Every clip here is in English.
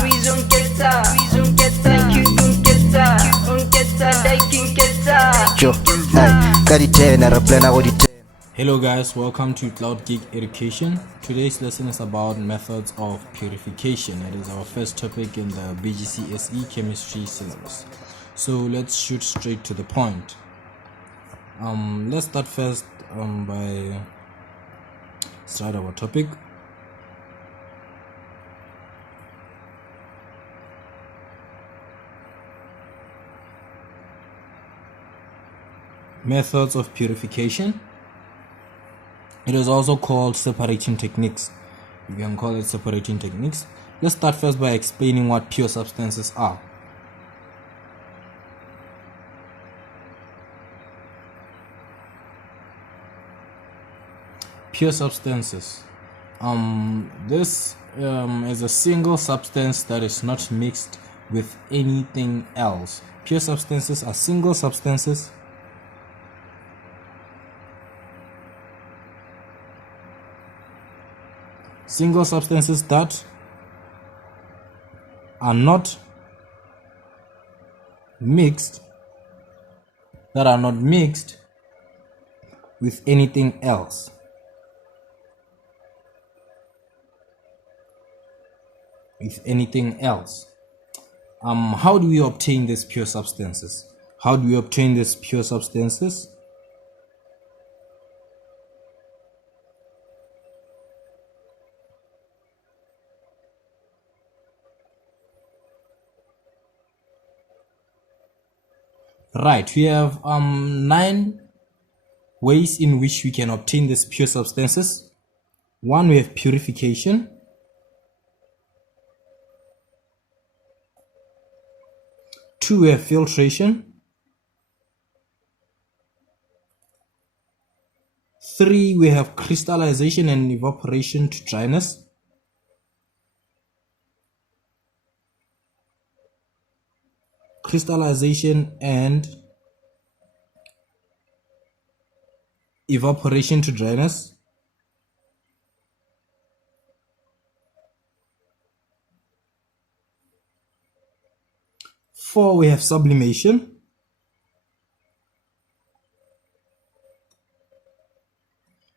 reason Hello guys, welcome to Cloud Geek Education. Today's lesson is about methods of purification. It is our first topic in the BGCSE chemistry syllabus. So let's shoot straight to the point. Let's start first by start our topic. Methods of purification. It is also called separating techniques. You can call it separating techniques. Let's start first by explaining what pure substances are. Pure substances. This is a single substance that is not mixed with anything else. Pure substances are single substances that are not mixed with anything else. How do we obtain these pure substances? Right, we have 9 ways in which we can obtain these pure substances. 1, we have purification. 2, we have filtration. 3, we have crystallization and evaporation to dryness. 4, we have sublimation.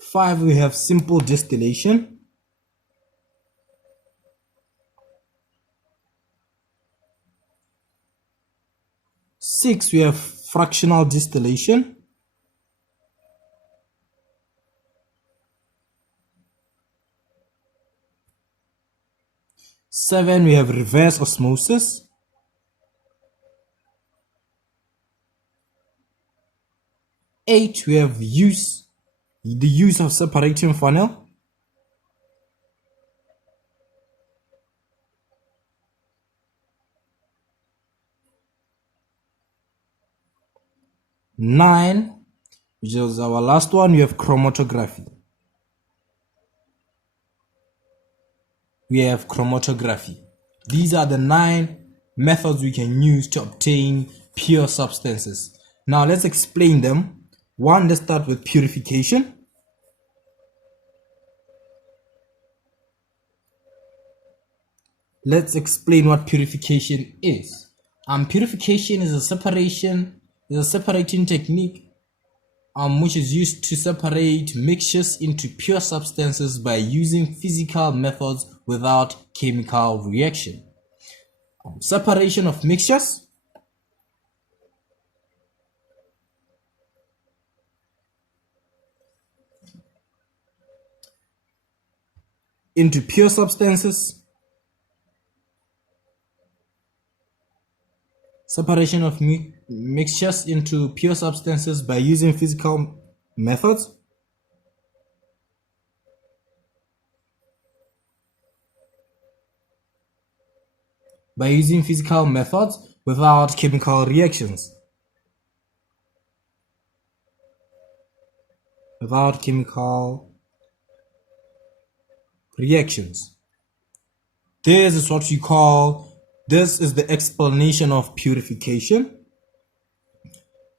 5, we have simple distillation. 6, we have fractional distillation. 7, we have reverse osmosis. 8, we have the use of separating funnel. 9, which is our last one, we have chromatography. These are the 9 methods we can use to obtain pure substances. Now let's explain them. 1, let's start with purification. Let's explain what purification is. Purification is a separating technique which is used to separate mixtures into pure substances by using physical methods without chemical reaction. Separation of mixtures. Into pure substances. Separation of mixtures into pure substances by using physical methods. Without chemical reactions. This is what we call This is the explanation of purification.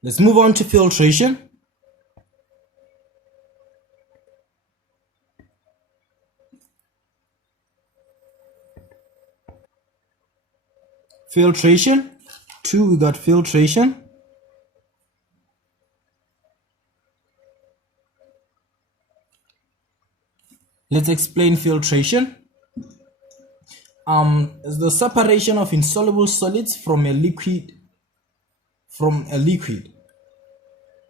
Let's move on to filtration. Filtration. 2, we got filtration. Let's explain filtration. It's the separation of insoluble solids from a liquid.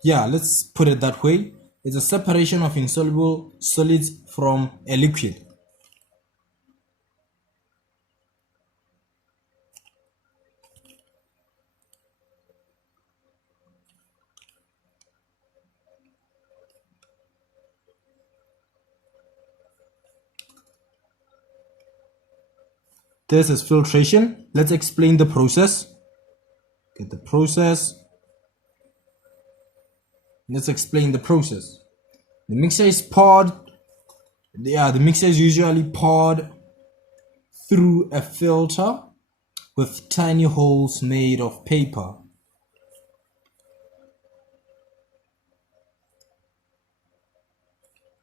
Yeah, let's put it that way. It's a separation of insoluble solids from a liquid. This is filtration. Let's explain the process. Get the process. Let's explain the process. The mixture is poured. The mixture is usually poured through a filter with tiny holes made of paper.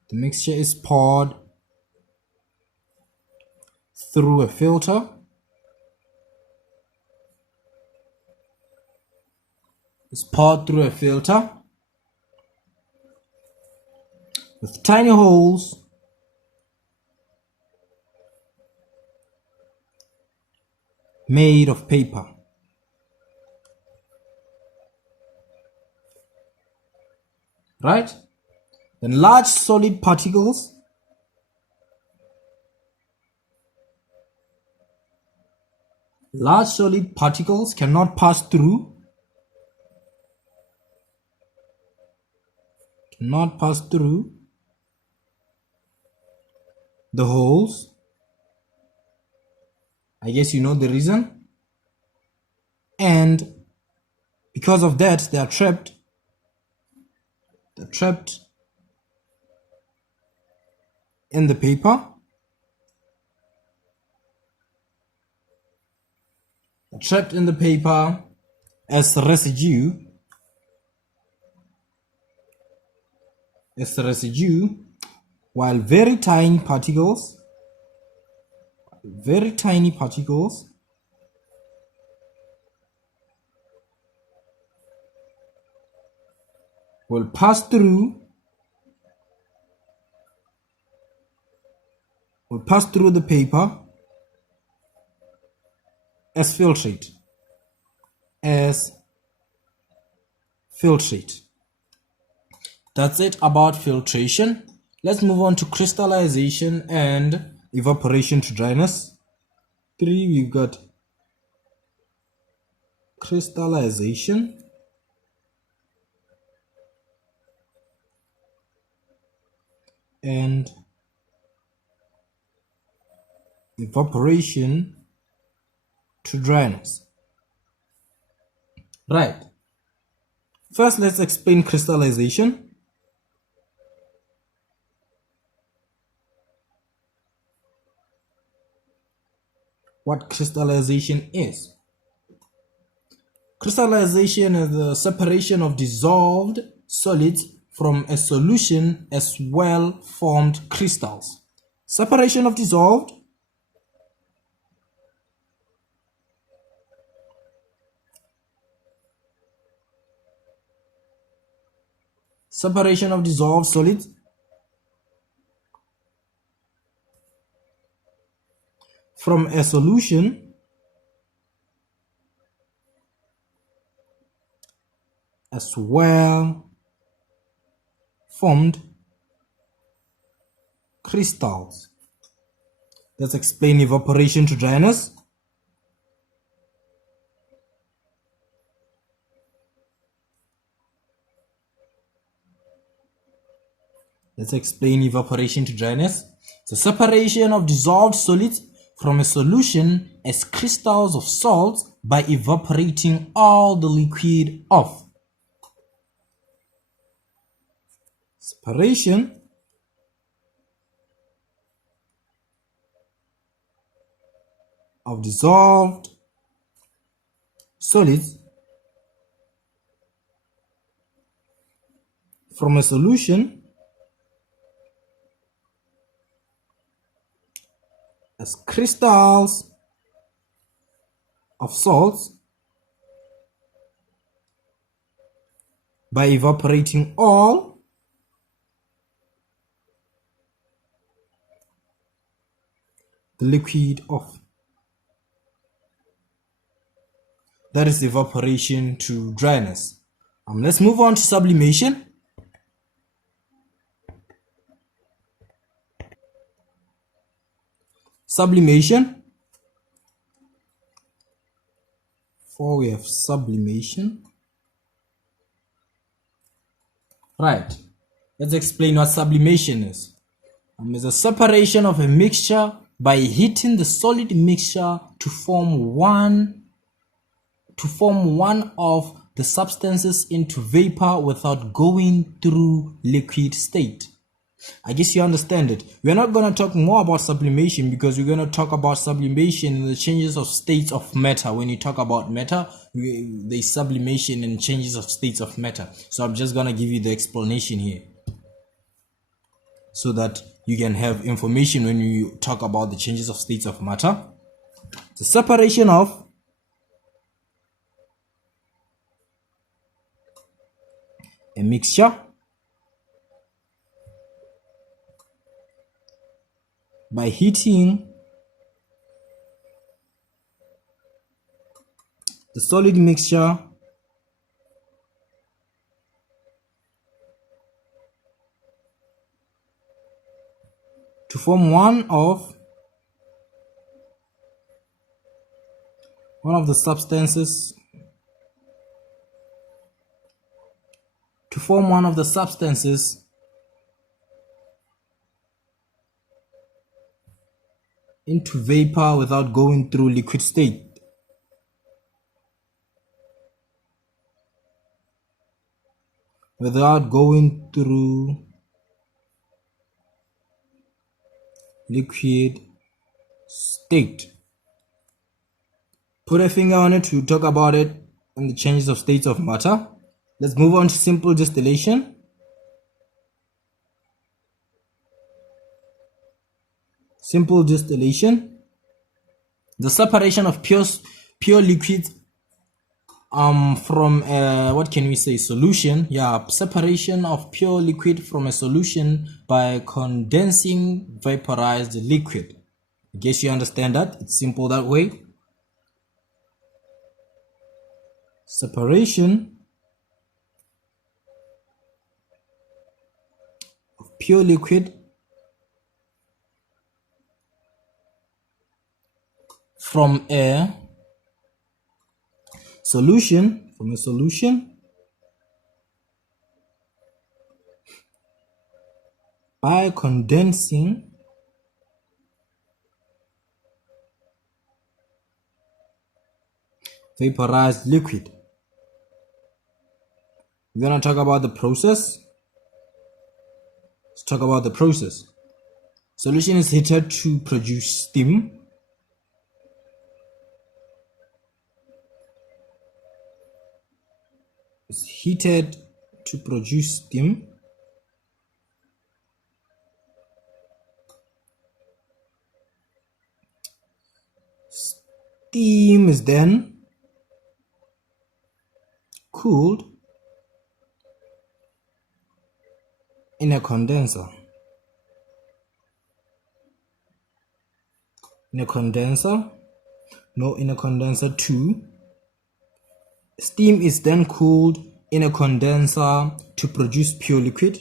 The mixture is poured through a filter. It's poured through a filter with tiny holes made of paper. Right? Then large solid particles cannot pass through the holes. I guess you know the reason. And because of that, they are trapped. They're trapped in the paper. They're trapped in the paper as residue. While very tiny particles will pass through the paper as filtrate. That's it about filtration. Let's move on to crystallization and evaporation to dryness. 3, we've got crystallization and evaporation to dryness. Right. First, let's explain crystallization. What crystallization is. Crystallization is the separation of dissolved solids from a solution as well-formed crystals. Separation of dissolved solids from a solution as well-formed crystals. Let's explain evaporation to dryness. It's a separation of dissolved solids from a solution as crystals of salts by evaporating all the liquid off. Separation of dissolved solids from a solution as crystals of salts by evaporating all the liquid off. That is evaporation to dryness. Let's move on to sublimation. Sublimation. Before we have sublimation. Right. Let's explain what sublimation is. It's a separation of a mixture by heating the solid mixture to form one of the substances into vapor without going through liquid state. I guess you understand it. We're not going to talk more about sublimation because we're going to talk about sublimation in the changes of states of matter. When you talk about matter, there's sublimation and changes of states of matter. So I'm just going to give you the explanation here so that you can have information when you talk about the changes of states of matter. The separation of a mixture by heating the solid mixture to form one of the substances into vapor without going through liquid state. Without going through liquid state. Put a finger on it to talk about it and the changes of states of matter. Let's move on to simple distillation. Simple distillation. The separation of pure liquids from what can we say, solution. Separation of pure liquid from a solution by condensing vaporized liquid. I guess you understand that. It's simple that way. Separation of pure liquid from a solution by condensing vaporized liquid. We're going to talk about the process. Let's talk about the process. Solution is heated to produce steam. It's heated to produce steam. Steam is then cooled in a condenser. In a condenser 2. Steam is then cooled in a condenser to produce pure liquid.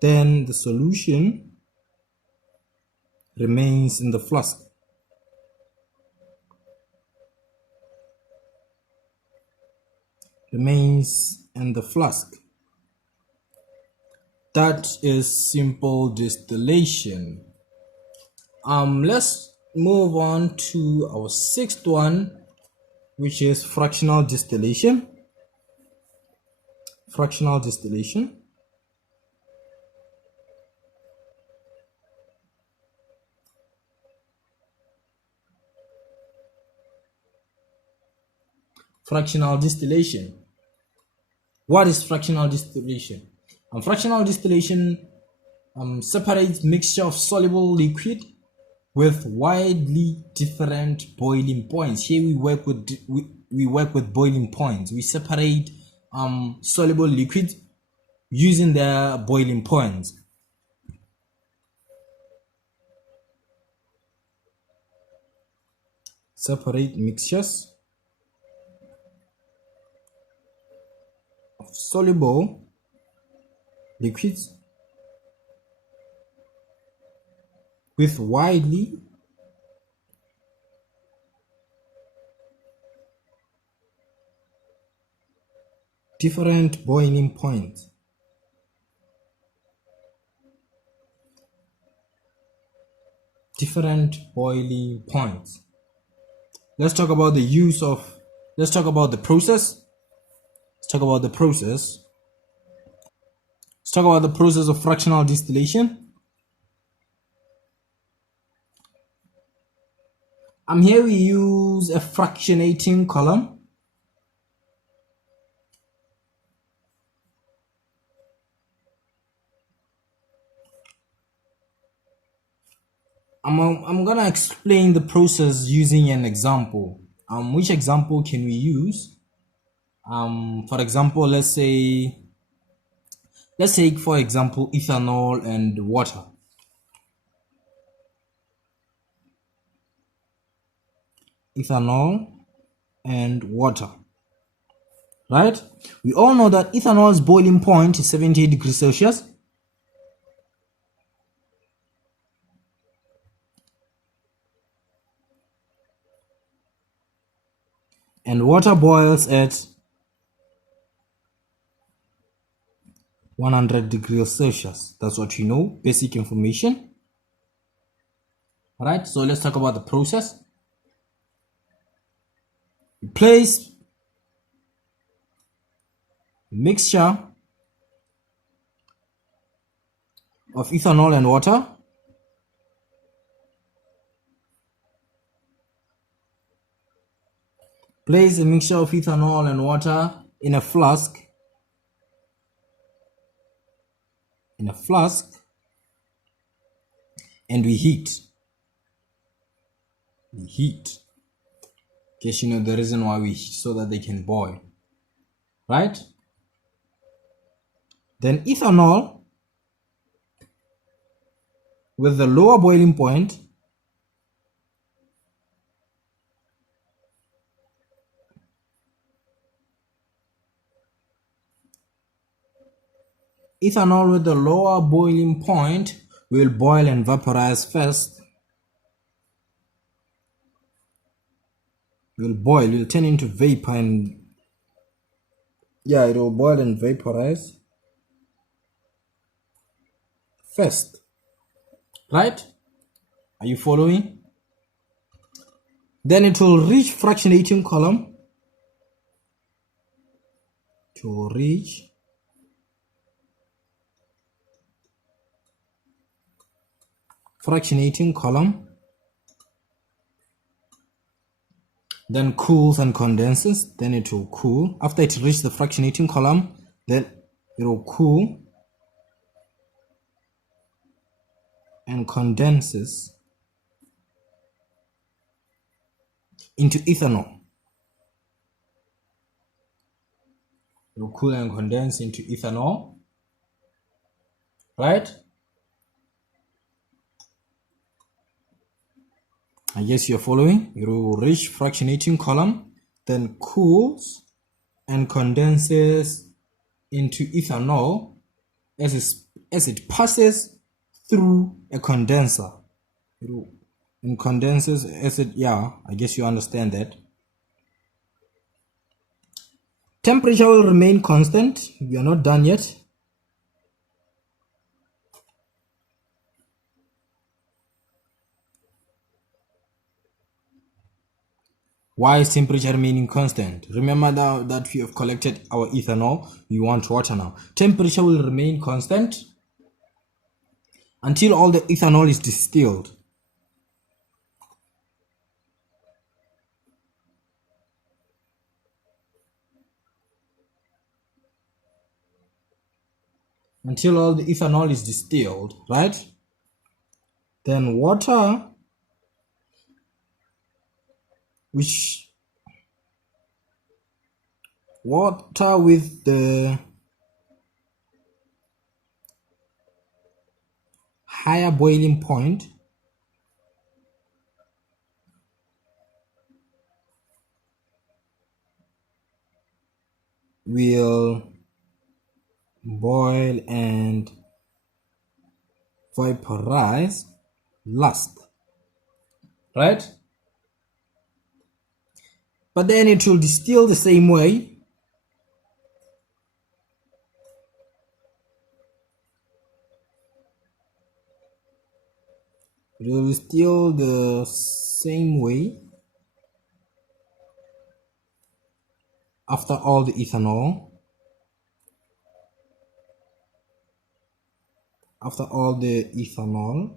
Then the solution remains in the flask. That is simple distillation. Let's move on to our sixth one, which is fractional distillation. fractional distillation. What is fractional distillation? Fractional distillation separates mixture of soluble liquid with widely different boiling points. Here we work with boiling points. We separate soluble liquids using their boiling points. Separate mixtures of soluble liquids with widely different boiling points. Different boiling points. Let's talk about the process. Let's talk about the process of fractional distillation. Here we use a fractionating column. I'm gonna explain the process using an example. Which example can we use? For example, let's take for example ethanol and water. Ethanol and water, right? We all know that ethanol's boiling point is 78 degrees Celsius. And water boils at 100 degrees Celsius. That's what you know, basic information. All right, so let's talk about the process. You place mixture of ethanol and water. Place a mixture of ethanol and water in a flask. And we heat. Guess you know the reason why we heat, so that they can boil, right? Then ethanol with the lower boiling point will boil and vaporize first. Will turn into vapor, and it will boil and vaporize first, right? Are you following? Then it will reach fractionating column. Then cools and condenses. Then it will cool. After it reaches the fractionating column, then it will cool and condenses into ethanol. It will cool and condense into ethanol, right? I guess you're following. It will reach fractionating column, then cools and condenses into ethanol as it passes through a condenser. It condenses as it, I guess you understand that. Temperature will remain constant. We are not done yet. Why is temperature remaining constant? Remember now that we have collected our ethanol, we want water now. Temperature will remain constant until all the ethanol is distilled. until all the ethanol is distilled, right? Then water, with the higher boiling point will boil and vaporize last, right? But then it will distill the same way. It will distill the same way after all the ethanol. After all the ethanol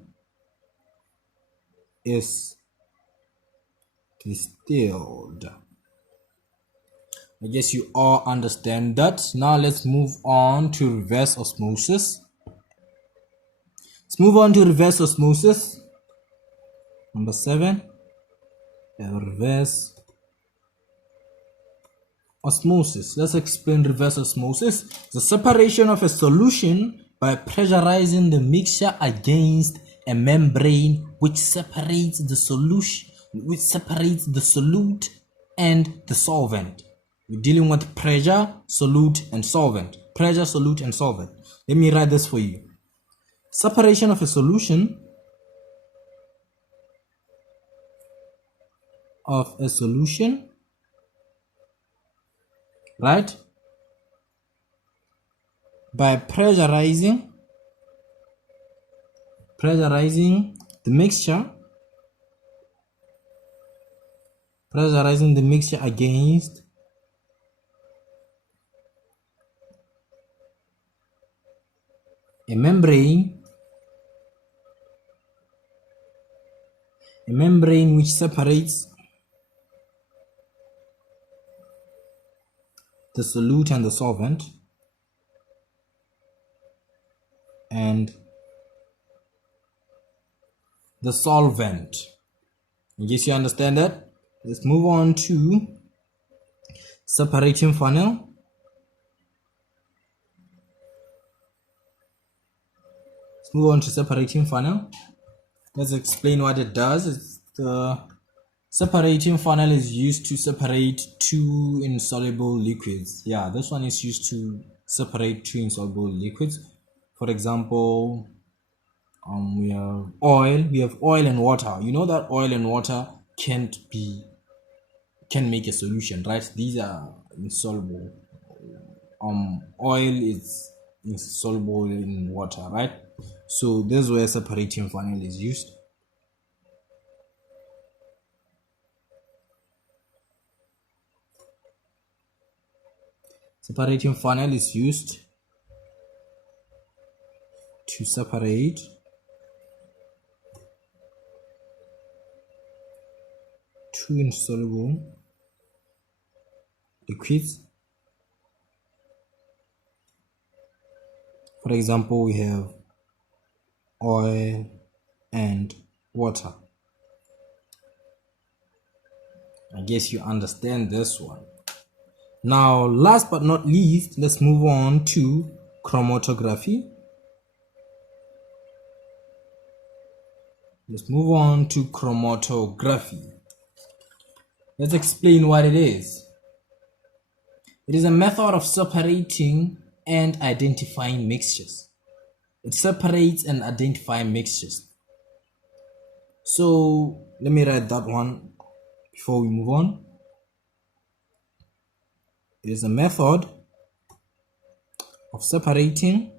is distilled. I guess you all understand that. Now let's move on to reverse osmosis. Let's move on to reverse osmosis. Number 7, reverse osmosis. Let's explain reverse osmosis. The separation of a solution by pressurizing the mixture against a membrane which separates the solution, the solute and the solvent. We're dealing with pressure, solute, and solvent. Pressure, solute, and solvent. Let me write this for you. Separation of a solution right, by pressurizing the mixture against a membrane which separates the solute and the solvent, and the solvent. I guess you understand that. Let's move on to separating funnel. Let's explain what it does. The separating funnel is used to separate two insoluble liquids. Yeah, this one is used to separate two insoluble liquids. For example, we have oil and water. You know that oil and water can make a solution, right? These are insoluble. Oil is insoluble in water, right? So this is where separating funnel is used. Separating funnel is used to separate two insoluble liquids. For example, we have oil and water. I guess you understand this one. Now, last but not least, let's move on to chromatography. Let's explain what it is. It is a method of separating and identifying mixtures. It separates and identifies mixtures. So let me write that one before we move on. It is a method of separating.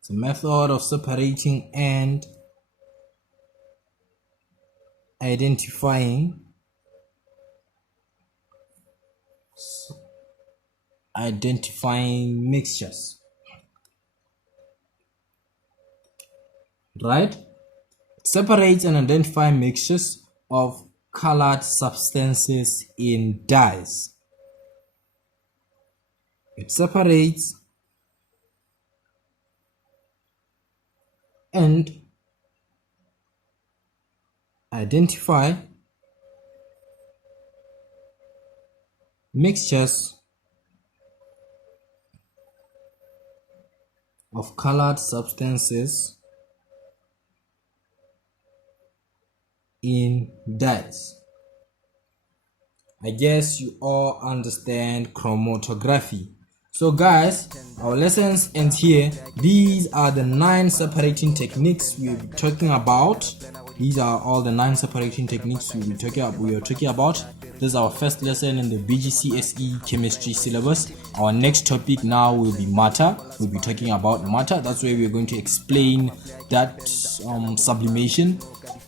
It's a method of separating and identifying mixtures, right? It separates and identifies mixtures of colored substances in dyes. It separates and identify mixtures of colored substances in dyes. I guess you all understand chromatography. So guys, our lessons end here. These are the 9 separating techniques we'll be talking about. These are all the 9 separating techniques we are talking about. This is our first lesson in the BGCSE chemistry syllabus. Our next topic now will be matter. We'll be talking about matter. That's where we're going to explain that sublimation.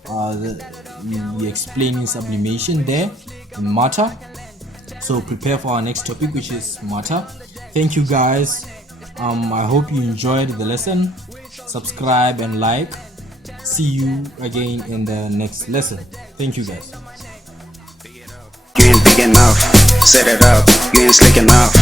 We're explaining sublimation there in matter. So prepare for our next topic, which is matter. Thank you guys. I hope you enjoyed the lesson. Subscribe and like. See you again in the next lesson. Thank you guys. You ain't big enough, set it up, you ain't slick enough.